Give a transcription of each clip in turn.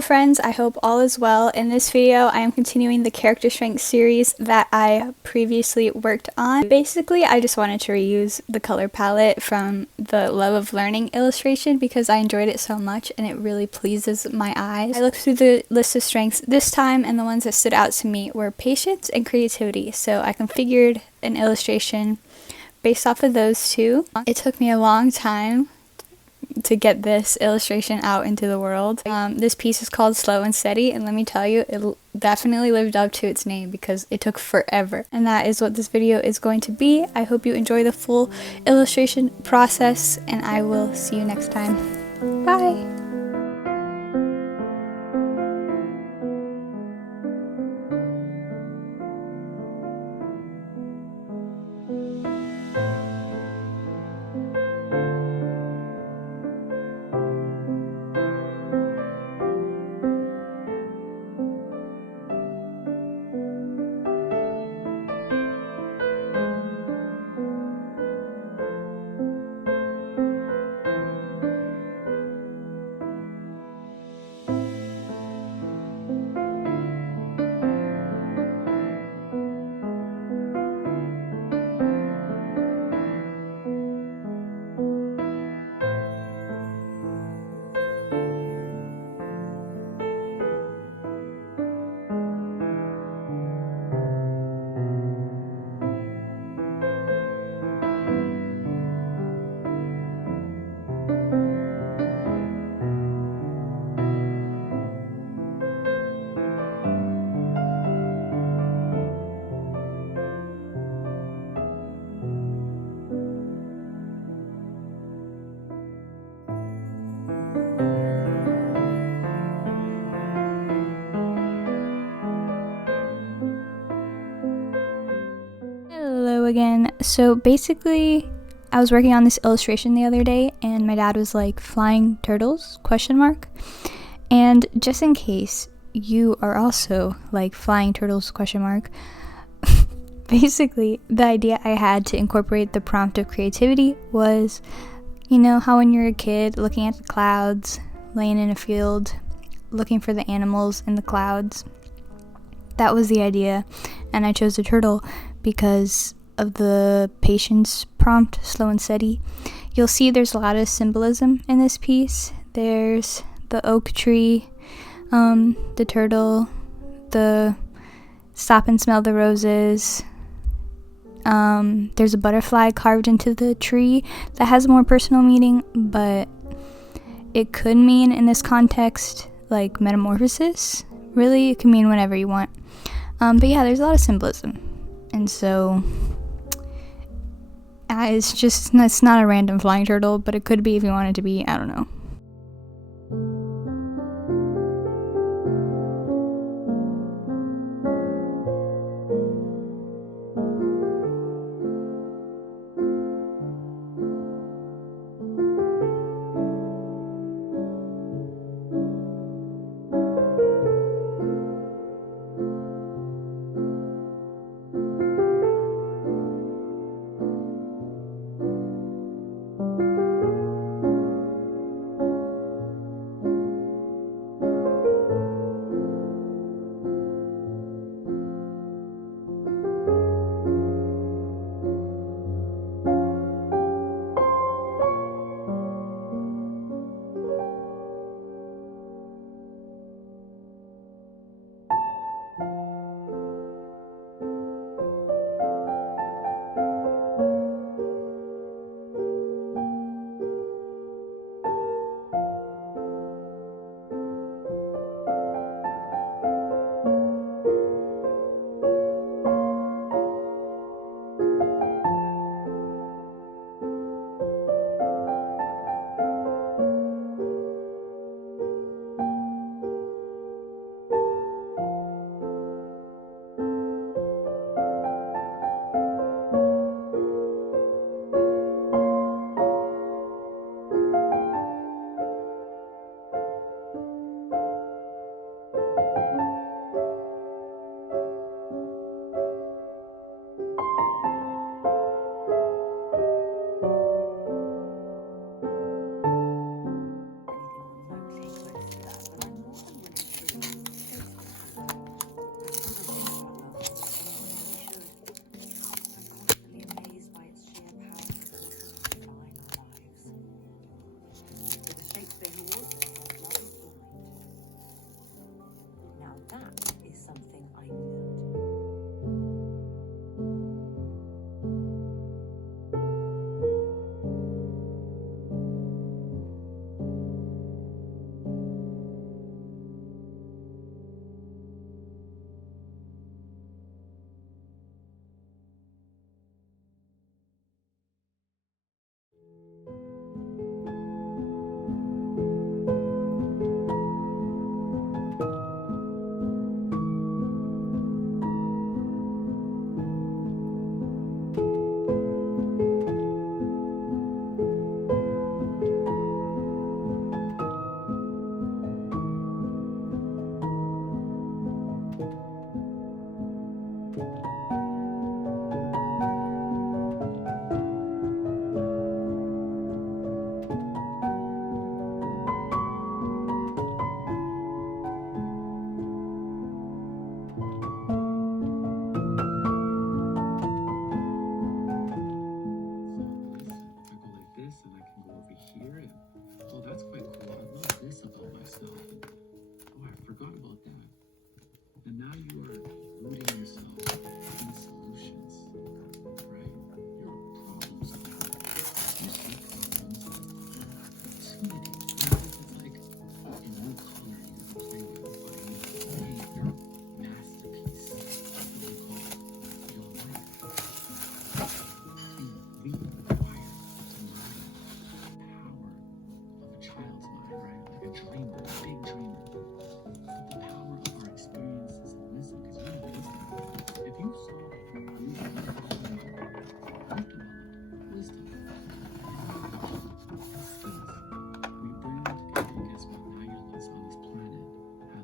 Hello friends, I hope all is well. In this video, I am continuing the character strength series that I previously worked on. Basically, I just wanted to reuse the color palette from the Love of Learning illustration because I enjoyed it so much and it really pleases my eyes. I looked through the list of strengths this time and the ones that stood out to me were patience and creativity, so I configured an illustration based off of those two. It took me a long time to get this illustration out into the world. This piece is called Slow and Steady, and let me tell you, it definitely lived up to its name because it took forever. And that is what this video is going to be. I hope you enjoy the full illustration process, and I will see you next time. Bye! Hello again. So basically, I was working on this illustration the other day and my dad was like, flying turtles, question mark. And just in case you are also like flying turtles, question mark, basically the idea I had to incorporate the prompt of creativity was, you know how when you're a kid looking at the clouds, laying in a field, looking for the animals in the clouds? That was the idea, and I chose a turtle because of the patience prompt, slow and steady. You'll see there's a lot of symbolism in this piece. There's the oak tree, the turtle, the stop and smell the roses. There's a butterfly carved into the tree that has a more personal meaning, but it could mean in this context like metamorphosis. Really, it can mean whatever you want. But yeah, there's a lot of symbolism. And so it's not a random flying turtle, but it could be if you want it to be, I don't know.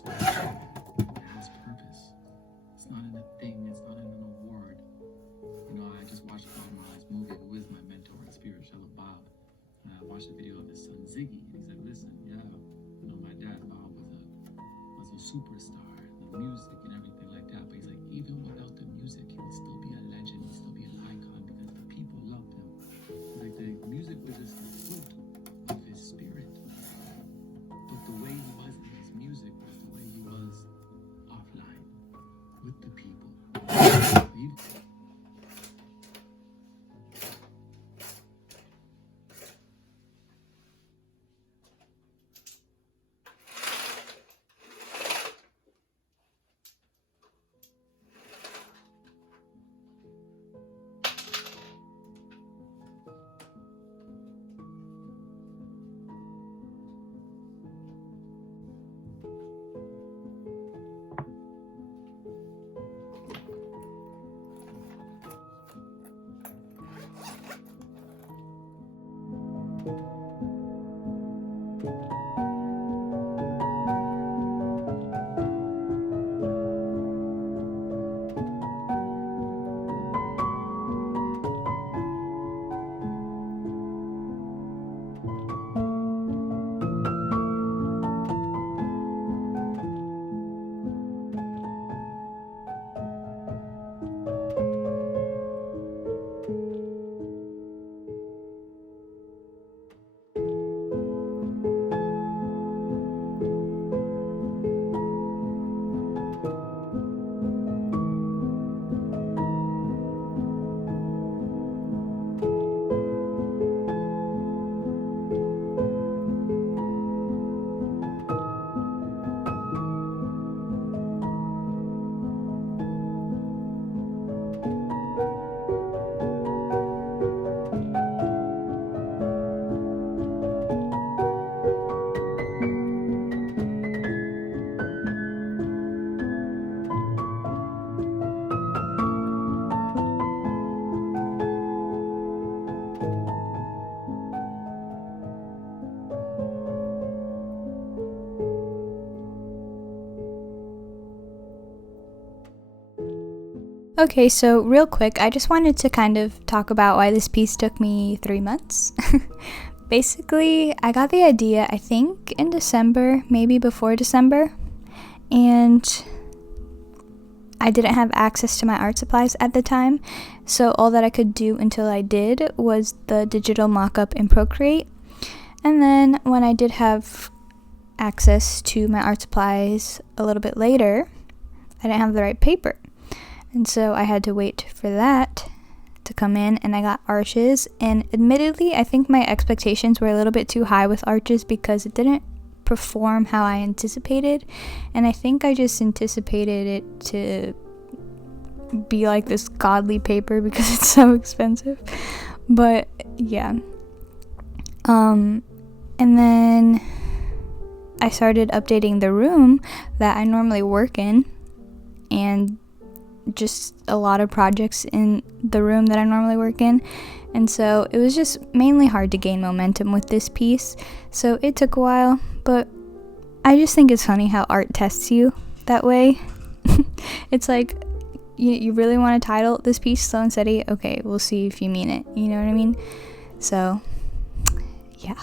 this way. It has purpose. It's not in a thing. It's not in an award. You know, I just watched Bob Marley's movie, who is my mentor in spirit, Shallow Bob. And I watched a video of his son Ziggy, and he's like, listen, yeah, you know, my dad Bob was a superstar, the music and everything like that. But he's like, even without the music, he would still be a legend. He'd still be an icon because the people loved him. Like the music was just the fruit of his spirit. But the way he was in his music was the way he was offline with the people. Okay, so real quick, I just wanted to kind of talk about why this piece took me 3 months. Basically, I got the idea, I think, in December, maybe before December, and I didn't have access to my art supplies at the time, so all that I could do until I did was the digital mock-up in Procreate. And then when I did have access to my art supplies a little bit later, I didn't have the right paper. And so I had to wait for that to come in, and I got arches. And admittedly, I think my expectations were a little bit too high with arches because it didn't perform how I anticipated. And I think I just anticipated it to be like this godly paper because it's so expensive. But yeah. And then I started updating the room that I normally work in, and just a lot of projects in the room that I normally work in, and so it was just mainly hard to gain momentum with this piece, so it took a while. But I just think it's funny how art tests you that way. It's like, you really want to title this piece Slow and Steady? Okay, we'll see if you mean it, you know what I mean? So yeah.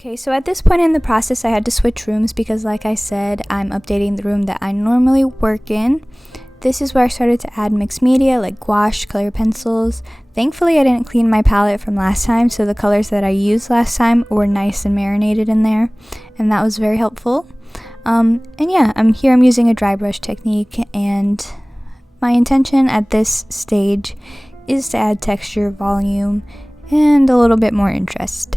Okay, so at this point in the process, I had to switch rooms because, like I said, I'm updating the room that I normally work in. This is where I started to add mixed media like gouache, color pencils. Thankfully, I didn't clean my palette from last time, so the colors that I used last time were nice and marinated in there, and that was very helpful. And yeah, I'm using a dry brush technique, and my intention at this stage is to add texture, volume, and a little bit more interest.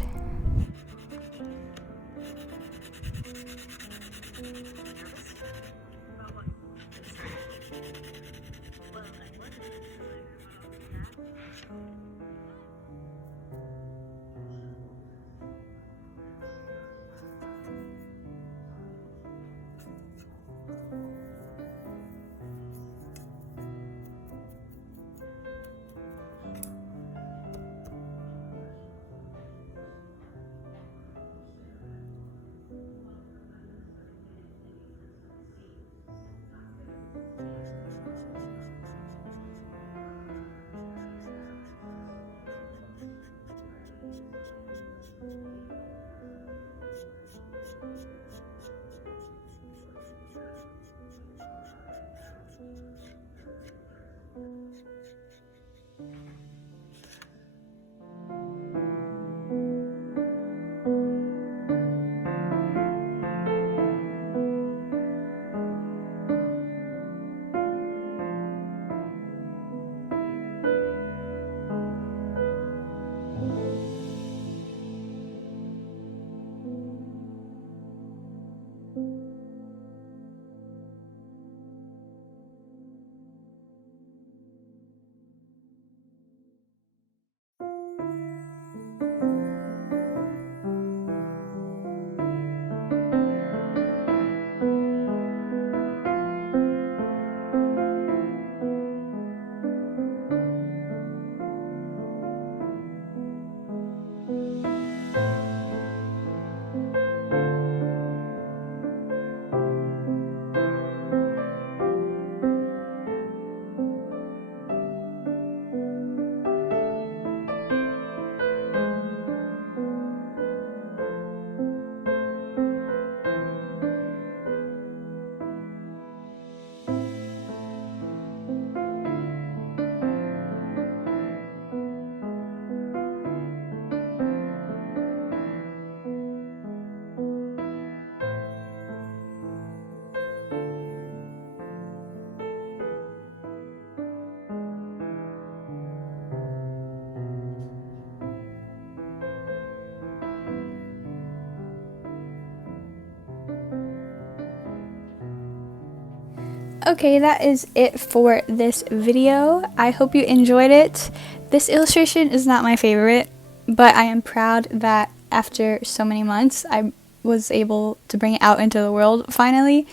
Okay, that is it for this video. I hope you enjoyed it. This illustration is not my favorite, but I am proud that after so many months, I was able to bring it out into the world finally.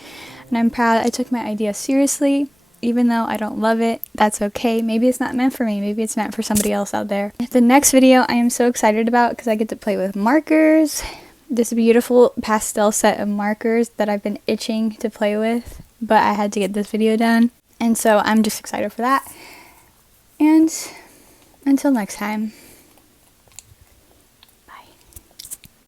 And I'm proud I took my idea seriously. Even though I don't love it, that's okay. Maybe it's not meant for me. Maybe it's meant for somebody else out there. The next video I am so excited about because I get to play with markers. This beautiful pastel set of markers that I've been itching to play with, but I had to get this video done. And so I'm just excited for that. And until next time.